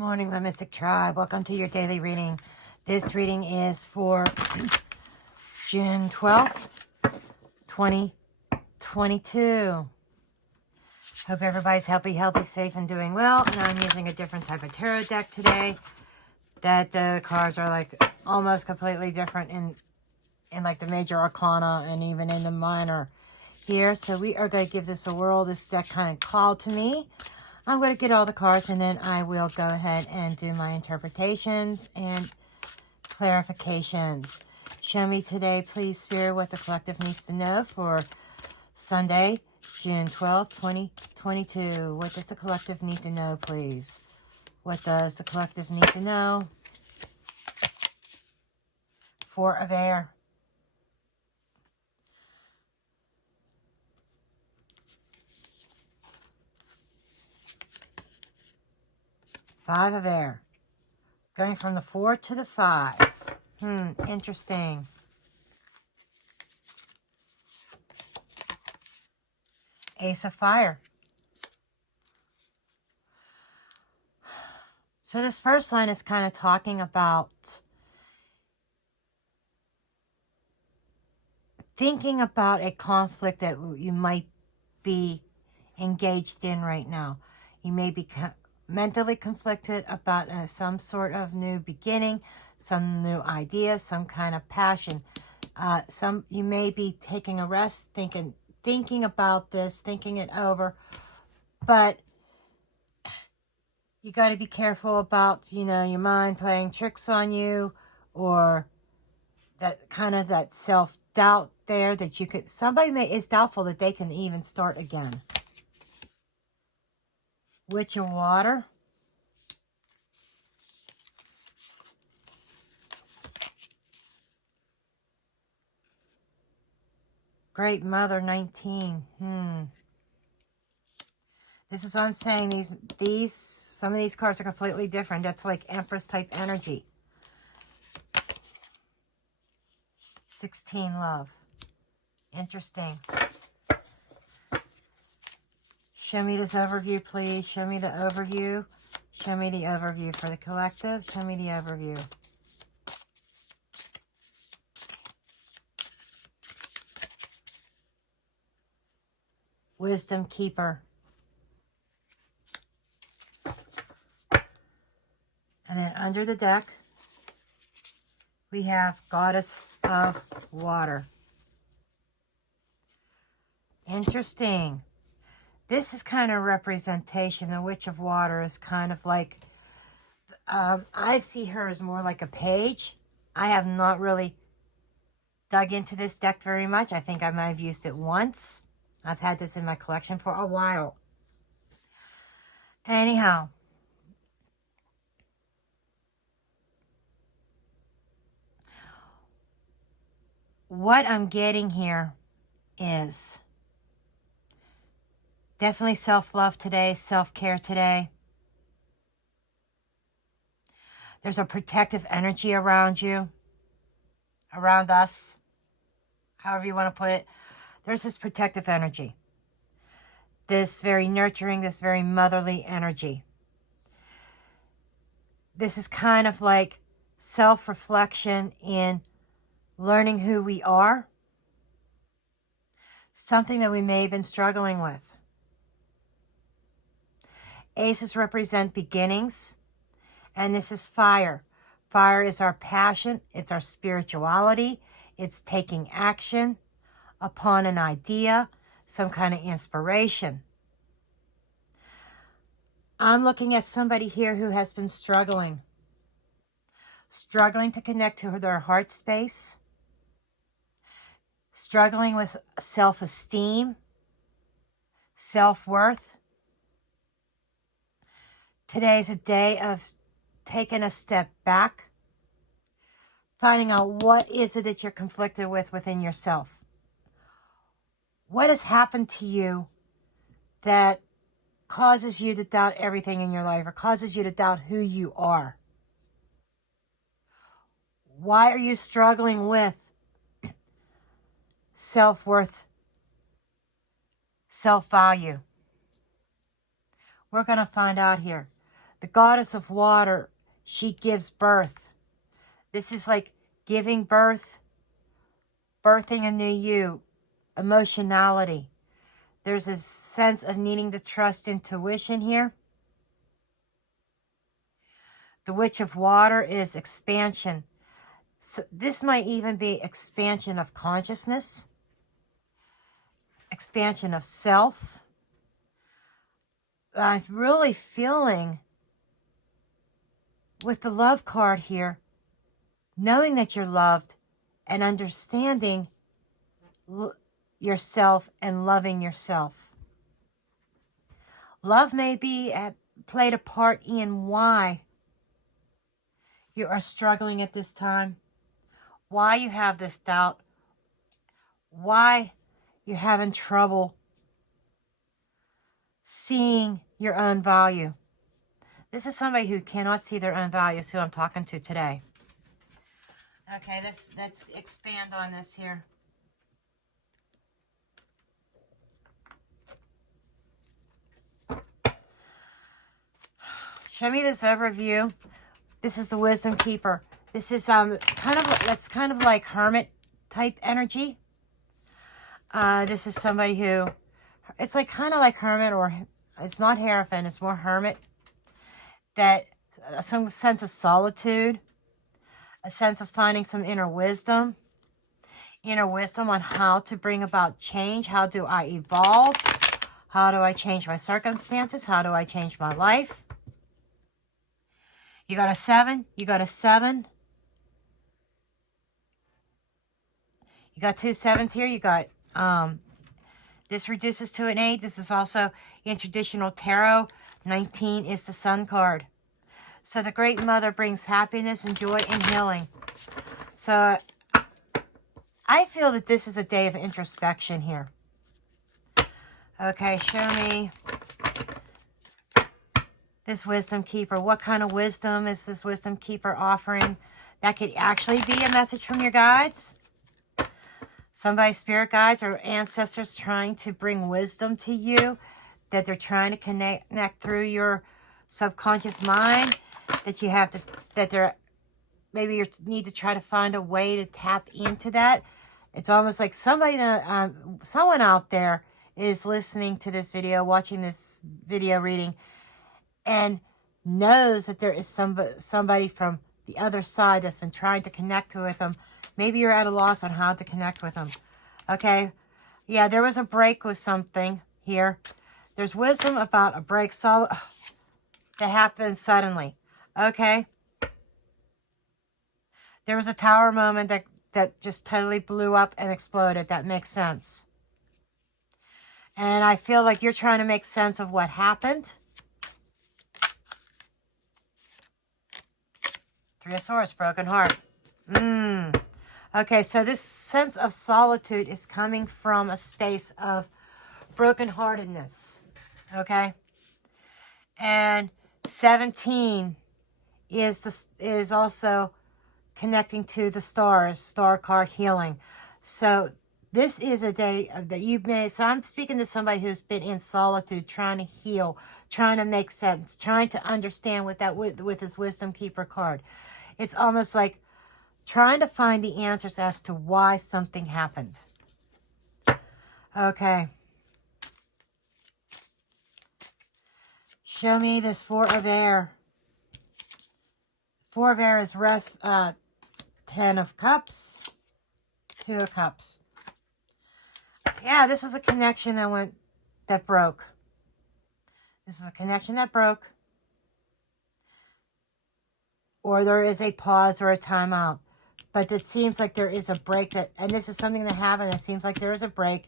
morning, my Mystic Tribe. Welcome to your daily reading. This reading is for June 12th, 2022. Hope everybody's healthy, safe, and doing well. And I'm using a different type of tarot deck today. That the cards are like almost completely different in like the major arcana and even in the minor here. So we are going to give this a whirl. This deck kind of called to me. I'm going to get all the cards and then I will go ahead and do my interpretations and clarifications. Show me today, please, Spirit, what the collective needs to know for Sunday, June 12th, 2022. What does the collective need to know, please? What does the collective need to know? Four of Air. Five of Air. Going from the 4 to the 5. Interesting. Ace of Fire. So this first line is kind of talking about thinking about a conflict that you might be engaged in right now. You may be mentally conflicted about some sort of new beginning, some new idea, some kind of passion. You may be taking a rest, thinking about this, thinking it over, but you got to be careful about, your mind playing tricks on you, or that self-doubt there that somebody is doubtful that they can even start again. Witch of Water. Great Mother 19. This is what I'm saying. Some of these cards are completely different. That's like Empress type energy. 16 Love. Interesting. Show me this overview, please. Show me the overview. Show me the overview for the collective. Show me the overview. Wisdom Keeper. And then under the deck, we have Goddess of Water. Interesting. This is kind of representation. The Witch of Water is kind of like, I see her as more like a page. I have not really dug into this deck very much. I think I might have used it once. I've had this in my collection for a while. Anyhow. What I'm getting here is definitely self-love today, self-care today. There's a protective energy around you, around us, however you want to put it. There's this protective energy, this very nurturing, this very motherly energy. This is kind of like self-reflection in learning who we are, something that we may have been struggling with. Aces represent beginnings, and this is fire. Fire is our passion, it's our spirituality, it's taking action upon an idea, some kind of inspiration. I'm looking at somebody here who has been struggling to connect to their heart space, struggling with self-esteem, self-worth. Today's a day of taking a step back, finding out what is it that you're conflicted with within yourself. What has happened to you that causes you to doubt everything in your life, or causes you to doubt who you are? Why are you struggling with self-worth, self-value? We're going to find out here. The goddess of water, she gives birth. This is like giving birth, birthing a new you, emotionality. There's a sense of needing to trust intuition here. The Witch of Water is expansion. So this might even be expansion of consciousness, expansion of self. I'm really feeling with the Love card here, knowing that you're loved and understanding yourself and loving yourself. Love may be played a part in why you are struggling at this time, why you have this doubt, why you're having trouble seeing your own value. This is somebody who cannot see their own values, who I'm talking to today. Okay, let's expand on this here. Show me this overview. This is the Wisdom Keeper. This is kind of like hermit type energy. This is somebody who, it's like kind of like hermit, or it's not Hierophant, it's more hermit. That some sense of solitude, a sense of finding some inner wisdom on how to bring about change. How do I evolve? How do I change my circumstances? How do I change my life? You got a 7. You got a 7. You got 2 7s here. You got, this reduces to an 8. This is also in traditional tarot. 19 is the Sun card. So the Great Mother brings happiness and joy and healing. So I feel that this is a day of introspection here. Okay, show me this Wisdom Keeper. What kind of wisdom is this Wisdom Keeper offering? That could actually be a message from your guides. Somebody's spirit guides or ancestors trying to bring wisdom to you, that they're trying to connect through your subconscious mind, that you have to, that they're, maybe you need to try to find a way to tap into that. It's almost like somebody that, someone out there is listening to this video, watching this video reading, and knows that there is somebody from the other side that's been trying to connect with them. Maybe you're at a loss on how to connect with them. Okay. Yeah, there was a break with something here. There's wisdom about a break that happened suddenly. Okay. There was a tower moment that just totally blew up and exploded. That makes sense. And I feel like you're trying to make sense of what happened. 3 of Swords, broken heart. Okay, so this sense of solitude is coming from a space of brokenheartedness. Okay? And 17 is also connecting to the stars, star card healing. So this is a day that you've made. So I'm speaking to somebody who's been in solitude, trying to heal, trying to make sense, trying to understand with this Wisdom Keeper card. It's almost like trying to find the answers as to why something happened. Okay. Show me this 4 of Air. 4 of Air is rest, 10 of Cups, 2 of Cups. Yeah, this was a connection that broke. This is a connection that broke. Or there is a pause or a timeout. But it seems like there is a break and this is something that happened. It seems like there is a break.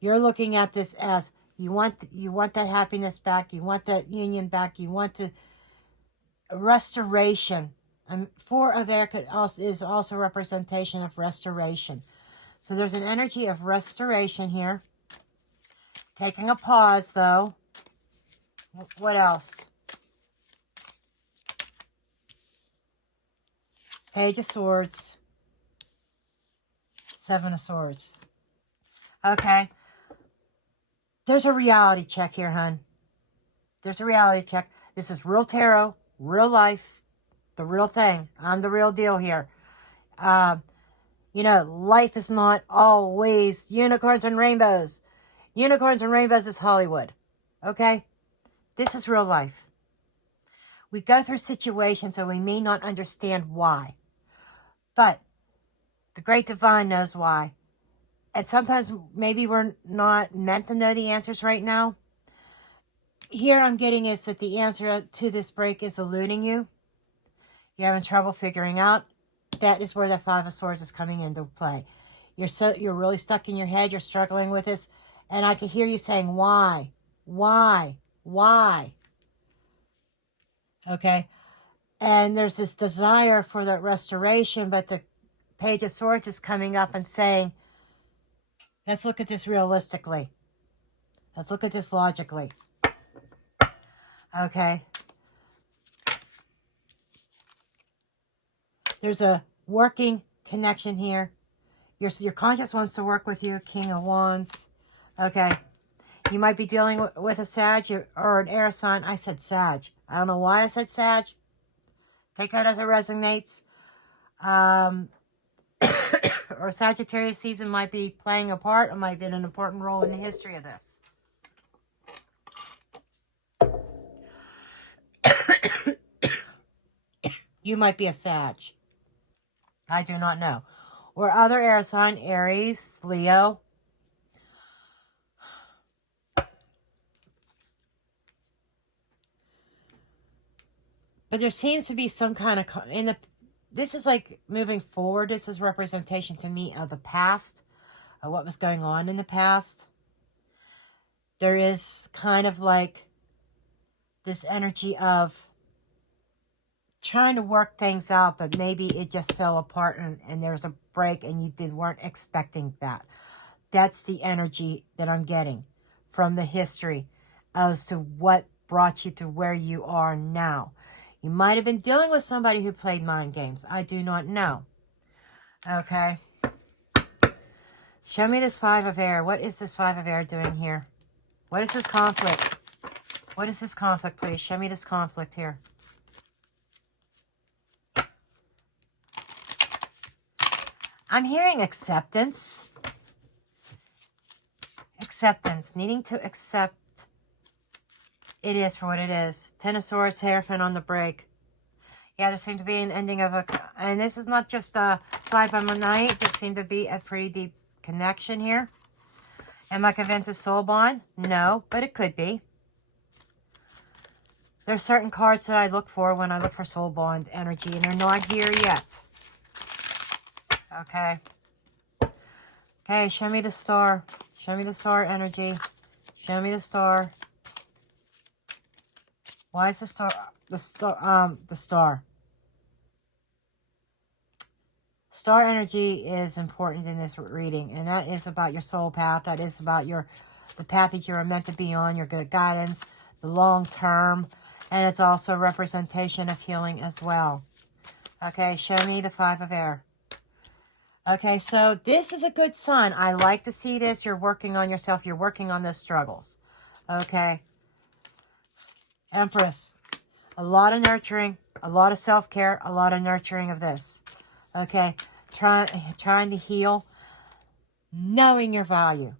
You're looking at this as you want that happiness back. You want that union back. You want restoration. 4 of Air is also a representation of restoration. So there's an energy of restoration here. Taking a pause, though. What else? Page of Swords. 7 of Swords. Okay. There's a reality check here, hon. There's a reality check. This is real tarot, real life, the real thing. I'm the real deal here. You know, life is not always unicorns and rainbows. Unicorns and rainbows is Hollywood. Okay? This is real life. We go through situations and we may not understand why. But the great divine knows why. And sometimes maybe we're not meant to know the answers right now. Here I'm getting is that the answer to this break is eluding you. You're having trouble figuring out. That is where the Five of Swords is coming into play. You're really stuck in your head. You're struggling with this. And I can hear you saying, why? Why? Why? Okay? And there's this desire for that restoration, but the Page of Swords is coming up and saying, let's look at this realistically. Let's look at this logically. Okay? There's a working connection here. Your conscience wants to work with you, King of Wands. Okay? You might be dealing with a Sag or an air sign. I said Sag. I don't know why I said Sag. Take that as it resonates. Or Sagittarius season might be playing a part. It might be an important role in the history of this. You might be a Sag. I do not know. Or other air sign, Aries, Leo. But there seems to be some kind of, this is like moving forward. This is representation to me of the past, of what was going on in the past. There is kind of like this energy of trying to work things out, but maybe it just fell apart and there's a break and you weren't expecting that. That's the energy that I'm getting from the history as to what brought you to where you are now. You might have been dealing with somebody who played mind games. I do not know. Okay. Show me this Five of Air. What is this Five of Air doing here? What is this conflict? What is this conflict, please? Show me this conflict here. I'm hearing acceptance. Acceptance. Needing to accept it is for what it is. Ten of Swords, Hierophant on the break. Yeah, there seemed to be an ending of a... And this is not just a fly-by-night. There seemed to be a pretty deep connection here. Am I convinced it's soul bond? No, but it could be. There's certain cards that I look for when I look for soul bond energy, and they're not here yet. Okay. Okay, show me the star. Show me the star energy. Show me the star. Why is the star? The star. Star energy is important in this reading, and that is about your soul path. That is about the path that you're meant to be on, your good guidance, the long term, and it's also a representation of healing as well. Okay, show me the Five of Air. Okay, so this is a good sign. I like to see this. You're working on yourself. You're working on those struggles. Okay. Empress. A lot of nurturing. A lot of self-care. A lot of nurturing of this. Okay. Trying to heal. Knowing your value.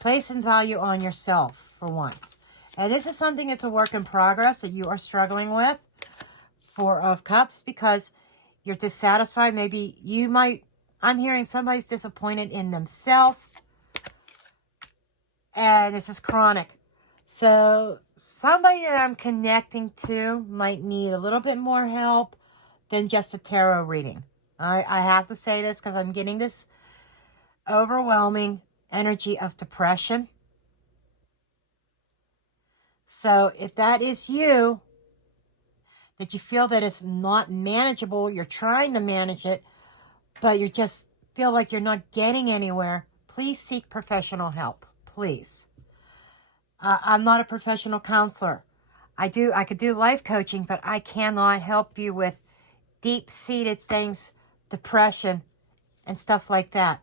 Placing value on yourself for once. And this is something that's a work in progress that you are struggling with. Four of Cups. Because you're dissatisfied. Maybe you might... I'm hearing somebody's disappointed in themselves. And this is chronic. So somebody that I'm connecting to might need a little bit more help than just a tarot reading. I have to say this because I'm getting this overwhelming energy of depression. So if that is you, that you feel that it's not manageable, you're trying to manage it, but you just feel like you're not getting anywhere, please seek professional help. Please. I'm not a professional counselor. I could do life coaching, but I cannot help you with deep-seated things, depression, and stuff like that.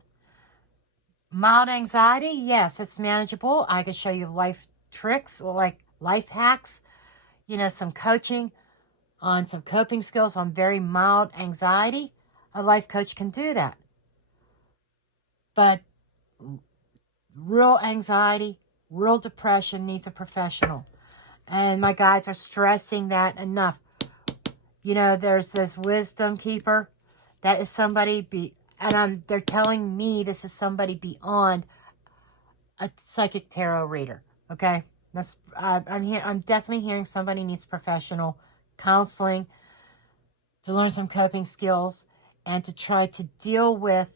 Mild anxiety, yes, it's manageable. I could show you life tricks, like life hacks. you know, some coaching on some coping skills on very mild anxiety, a life coach can do that. But real anxiety, real depression needs a professional. And my guides are stressing that enough. You know, there's this wisdom keeper. That is somebody, they're telling me this is somebody beyond a psychic tarot reader. Okay? I'm definitely hearing somebody needs professional counseling to learn some coping skills and to try to deal with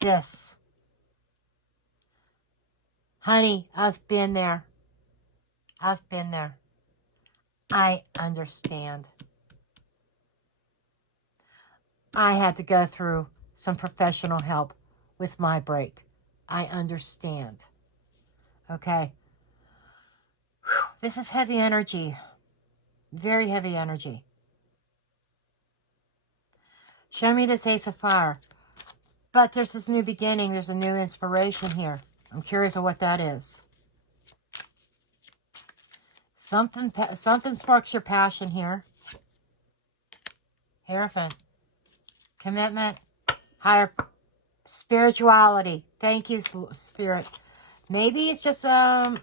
this. Honey, I've been there. I've been there. I understand. I had to go through some professional help with my break. I understand. Okay. Whew. This is heavy energy. Very heavy energy. Show me this Ace of Fire. But there's this new beginning. There's a new inspiration here. I'm curious of what that is. Something sparks your passion here. Hierophant. Commitment. Higher spirituality. Thank you, Spirit. Maybe it's just a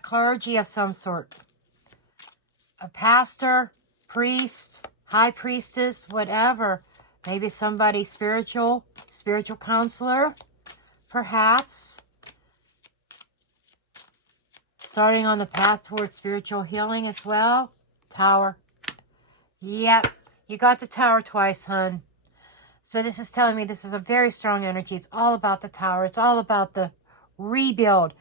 clergy of some sort. A pastor, priest, high priestess, whatever. Maybe somebody spiritual counselor, perhaps. Starting on the path towards spiritual healing as well. Tower. Yep, you got the Tower twice, hun. So this is telling me this is a very strong energy. It's all about the Tower. It's all about the rebuild.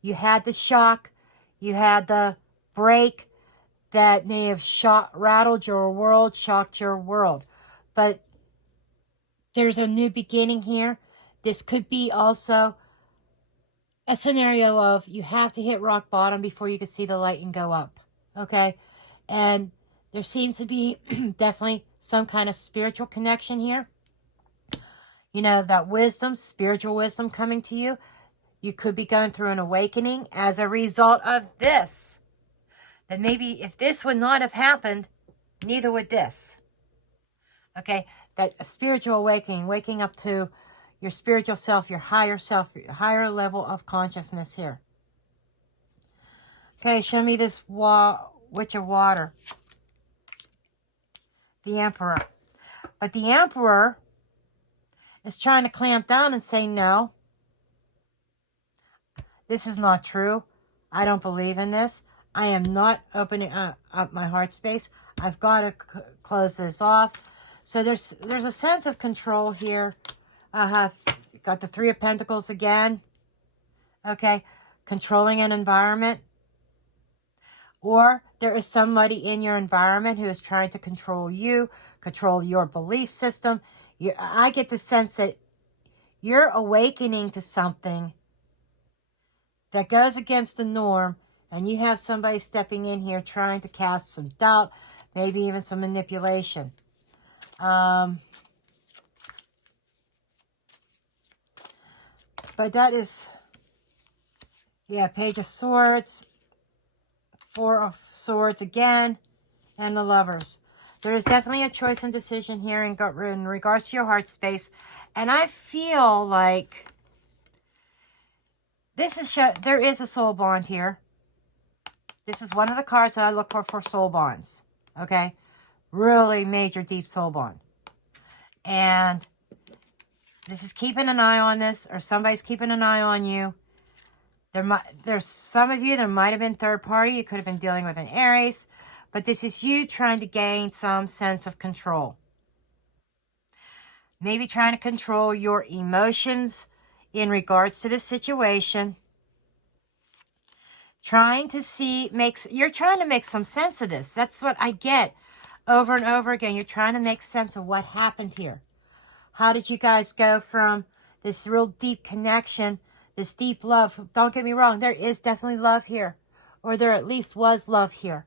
You had the shock. You had the break that may have rattled your world, shocked your world. But there's a new beginning here. This could be also a scenario of you have to hit rock bottom before you can see the light and go up. Okay? And there seems to be definitely some kind of spiritual connection here. You know, that wisdom, spiritual wisdom coming to you. You could be going through an awakening as a result of this. That maybe if this would not have happened, neither would this. Okay? That a spiritual awakening, waking up to your spiritual self, your higher level of consciousness here. Okay, show me this Witch of Water. The Emperor. But the Emperor is trying to clamp down and say, no, this is not true. I don't believe in this. I am not opening up my heart space. I've got to close this off. So there's a sense of control here. Got the Three of Pentacles again. Okay. Controlling an environment. Or there is somebody in your environment who is trying to control you, control your belief system. I get the sense that you're awakening to something that goes against the norm, and you have somebody stepping in here trying to cast some doubt, maybe even some manipulation. But that is, yeah, Page of Swords, Four of Swords again, and the Lovers. There is definitely a choice and decision here in regards to your heart space. And I feel like there is a soul bond here. This is one of the cards that I look for soul bonds. Okay? Really major, deep soul bond. And this is keeping an eye on this, or somebody's keeping an eye on you. There's some of you, there might have been third party. You could have been dealing with an Aries. But this is you trying to gain some sense of control. Maybe trying to control your emotions in regards to the situation. Trying to you're trying to make some sense of this. That's what I get over and over again. You're trying to make sense of what happened here. How did you guys go from this real deep connection, this deep love? Don't get me wrong, there is definitely love here. Or there at least was love here.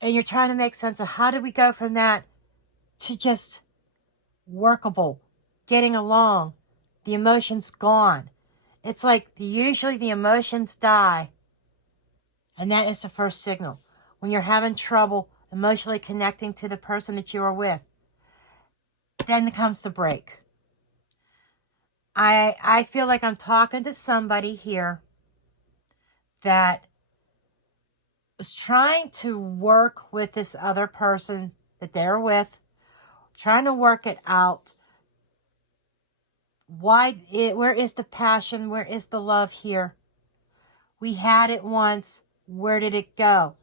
And you're trying to make sense of how did we go from that to just workable, getting along, the emotions gone. It's like usually the emotions die And that is the first signal. When you're having trouble emotionally connecting to the person that you are with, then comes the break. I feel like I'm talking to somebody here that was trying to work with this other person that they're with, trying to work it out. Where is the passion? Where is the love here? We had it once. Where did it go?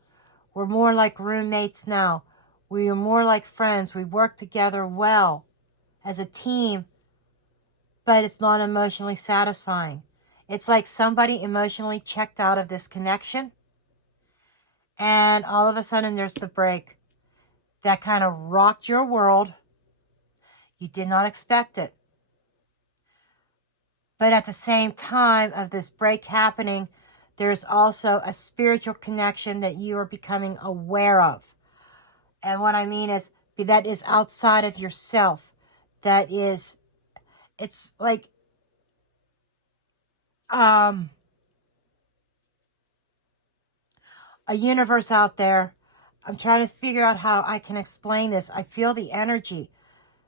We're more like roommates now. We are more like friends. We work together well as a team, but it's not emotionally satisfying. It's like somebody emotionally checked out of this connection, and all of a sudden there's the break that kind of rocked your world. You did not expect it. But at the same time of this break happening, there's also a spiritual connection that you are becoming aware of. And what I mean is that is outside of yourself. That is, it's like, a universe out there. I'm trying to figure out how I can explain this. I feel the energy.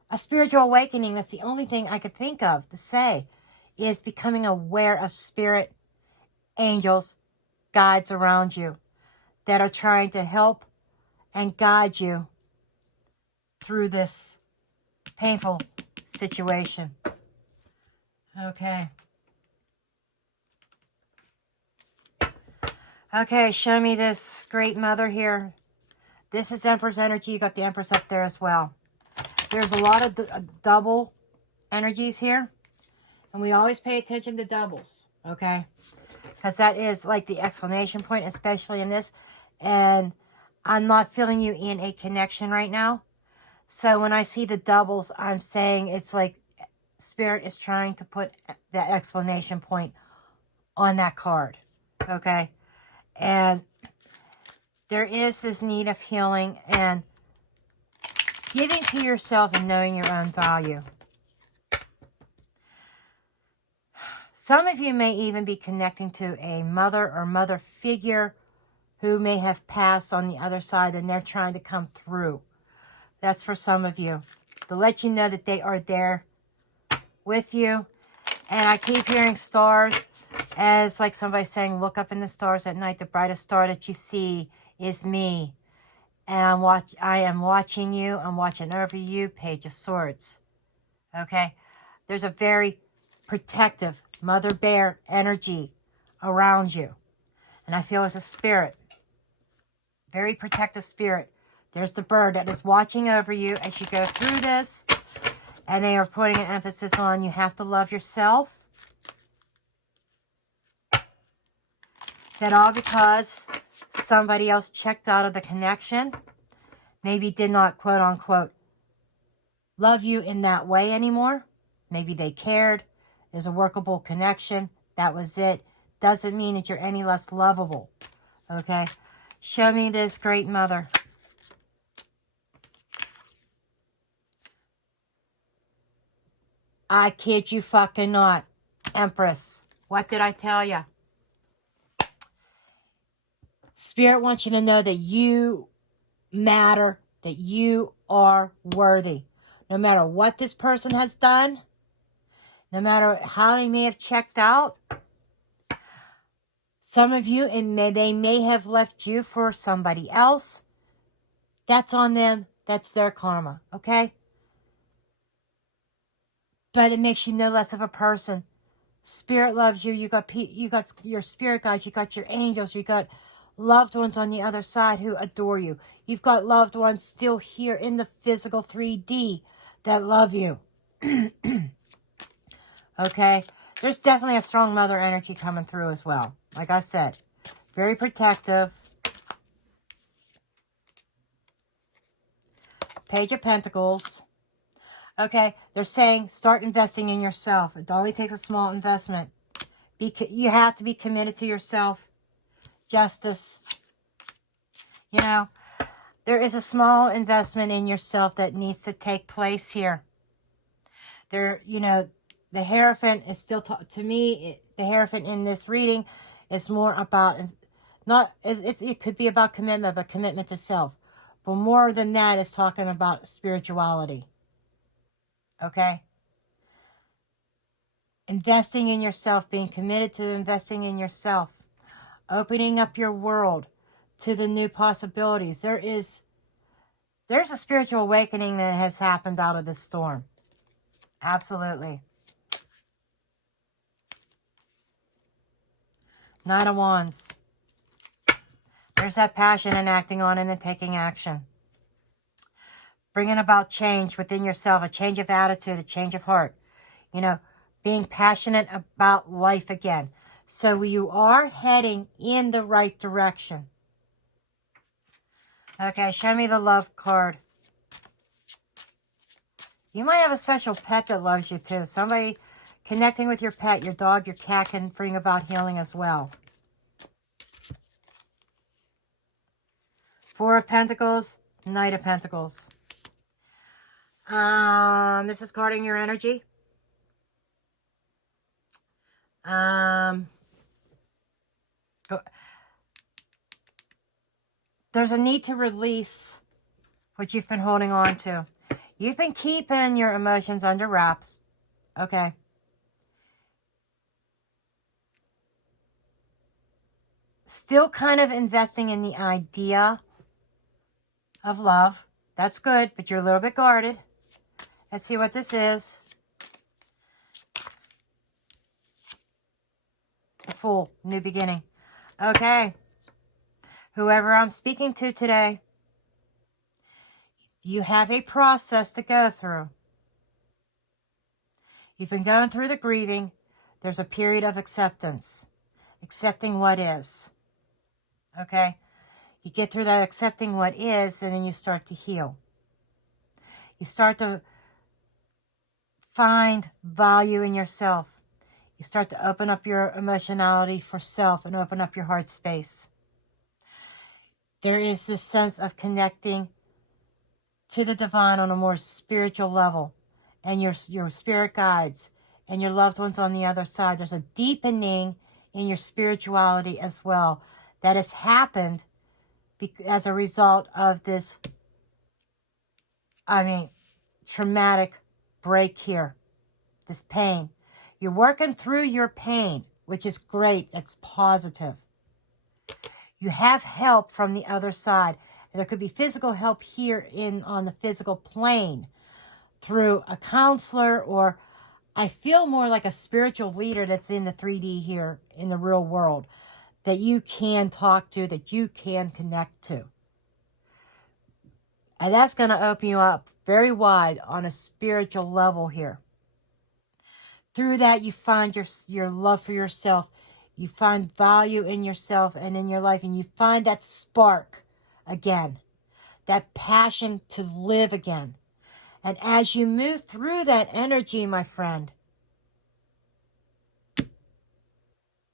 A spiritual awakening, that's the only thing I could think of to say, is becoming aware of spirit, angels, guides around you that are trying to help and guide you through this painful situation. Okay. Okay, show me this great mother here. This is Empress energy. You got the Empress up there as well. There's a lot of double energies here. And we always pay attention to doubles, okay? Because that is like the explanation point, especially in this. And I'm not feeling you in a connection right now. So when I see the doubles, I'm saying it's like Spirit is trying to put that explanation point on that card, okay? And there is this need of healing and giving to yourself and knowing your own value. Some of you may even be connecting to a mother or mother figure who may have passed on the other side and they're trying to come through. That's for some of you. To let you know that they are there with you. And I keep hearing stars. And it's like somebody saying, look up in the stars at night. The brightest star that you see is me. And I am watching you. I'm watching over you. Page of Swords. Okay? There's a very protective Mother Bear energy around you. And I feel it's a spirit. Very protective spirit. There's the bird that is watching over you as you go through this. And they are putting an emphasis on you have to love yourself. That all because somebody else checked out of the connection. Maybe did not, quote unquote, love you in that way anymore. Maybe they cared. There's a workable connection. That was it. Doesn't mean that you're any less lovable. Okay? Show me this great mother. I kid you fucking not. Empress. What did I tell you? Spirit wants you to know that you matter, that you are worthy. No matter what this person has done, no matter how they may have checked out, some of you, they may have left you for somebody else. That's on them. That's their karma, okay? But it makes you no less of a person. Spirit loves you. You got your spirit guides. You got your angels. You got loved ones on the other side who adore you. You've got loved ones still here in the physical 3D that love you. Okay? There's definitely a strong mother energy coming through as well. Like I said, very protective. Page of Pentacles. Okay, they're saying start investing in yourself. It only takes a small investment. You have to be committed to yourself. Justice. You know, there is a small investment in yourself that needs to take place here. There, you know, the Hierophant is still, to me, the Hierophant in this reading is more about It could be about commitment, but commitment to self. But more than that, it's talking about spirituality. Okay? Investing in yourself, being committed to investing in yourself, opening up your world to the new possibilities. There's a spiritual awakening that has happened out of this storm. Absolutely. Knight of Wands. There's that passion and acting on it and taking action. Bringing about change within yourself, a change of attitude, a change of heart. You know, being passionate about life again. So you are heading in the right direction. Okay, show me the love card. You might have a special pet that loves you too. Somebody connecting with your pet, your dog, your cat can bring about healing as well. Four of Pentacles, Knight of Pentacles. This is guarding your energy. There's a need to release what you've been holding on to. You've been keeping your emotions under wraps. Okay. Still kind of investing in the idea of love. That's good, but you're a little bit guarded. Let's see what this is. The Fool, new beginning. Okay. Whoever I'm speaking to today, you have a process to go through. You've been going through the grieving. There's a period of acceptance. Accepting what is. Okay? You get through that accepting what is, and then you start to heal. You start to find value in yourself. You start to open up your emotionality for self and open up your heart space. There is this sense of connecting to the divine on a more spiritual level, and your spirit guides and your loved ones on the other side. There's a deepening in your spirituality as well that has happened as a result of this, traumatic break here, this pain. You're working through your pain, which is great. That's positive. You have help from the other side. And there could be physical help here on the physical plane through a counselor, or I feel more like a spiritual leader that's in the 3D here in the real world that you can talk to, that you can connect to. And that's going to open you up very wide on a spiritual level here. Through that, you find your love for yourself. You find value in yourself and in your life, and you find that spark again, that passion to live again. And as you move through that energy, my friend,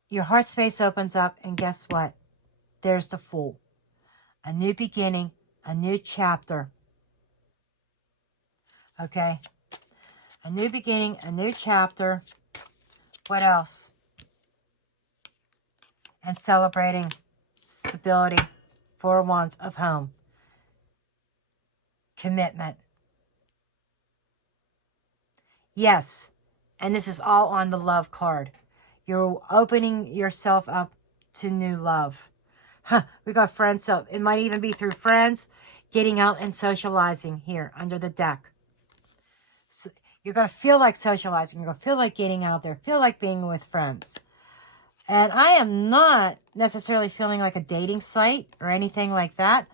your heart space opens up, and guess what? There's the Fool. A new beginning, a new chapter. Okay? A new beginning, a new chapter. What else? And celebrating stability. 4 Wands of home. Commitment. Yes, and this is all on the love card. You're opening yourself up to new love. We got friends, so it might even be through friends, getting out and socializing here under the deck. So you're going to feel like socializing. You're going to feel like getting out there, feel like being with friends. And I am not necessarily feeling like a dating site or anything like that.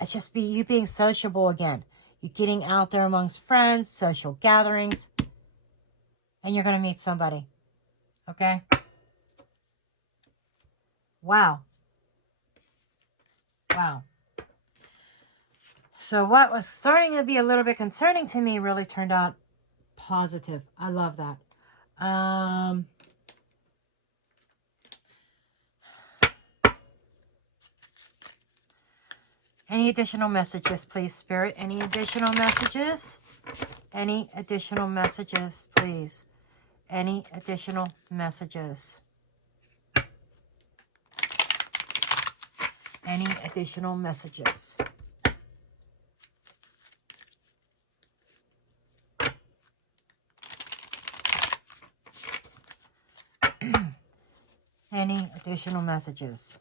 It's just you being sociable again. You're getting out there amongst friends, social gatherings, and you're going to meet somebody. Okay? Wow. Wow. So what was starting to be a little bit concerning to me really turned out positive. I love that. Any additional messages, please, Spirit? Any additional messages? Any additional messages, please? Any additional messages? Any additional messages? Any additional messages?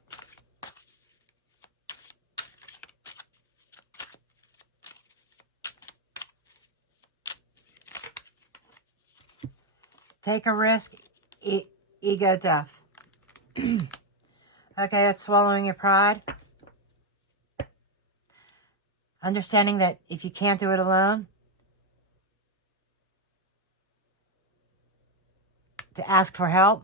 Take a risk, ego death. Okay, that's swallowing your pride. Understanding that if you can't do it alone, to ask for help.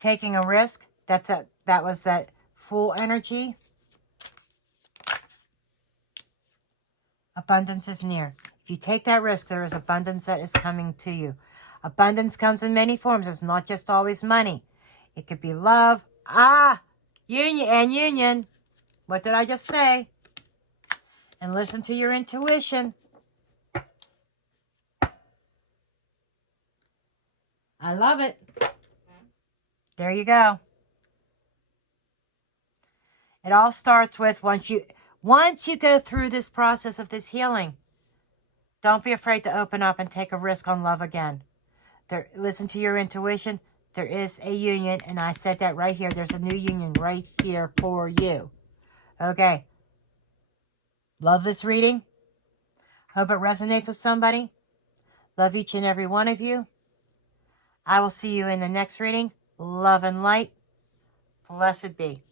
Taking a risk, that was that Fool energy. Abundance is near. If you take that risk, there is abundance that is coming to you. Abundance comes in many forms. It's not just always money. It could be love. Union. What did I just say? And listen to your intuition. I love it. There you go. It all starts with once you go through this process of this healing, don't be afraid to open up and take a risk on love again. Listen to your intuition. There is a union, and I said that right here. There's a new union right here for you. Okay. Love this reading. Hope it resonates with somebody. Love each and every one of you. I will see you in the next reading. Love and light. Blessed be.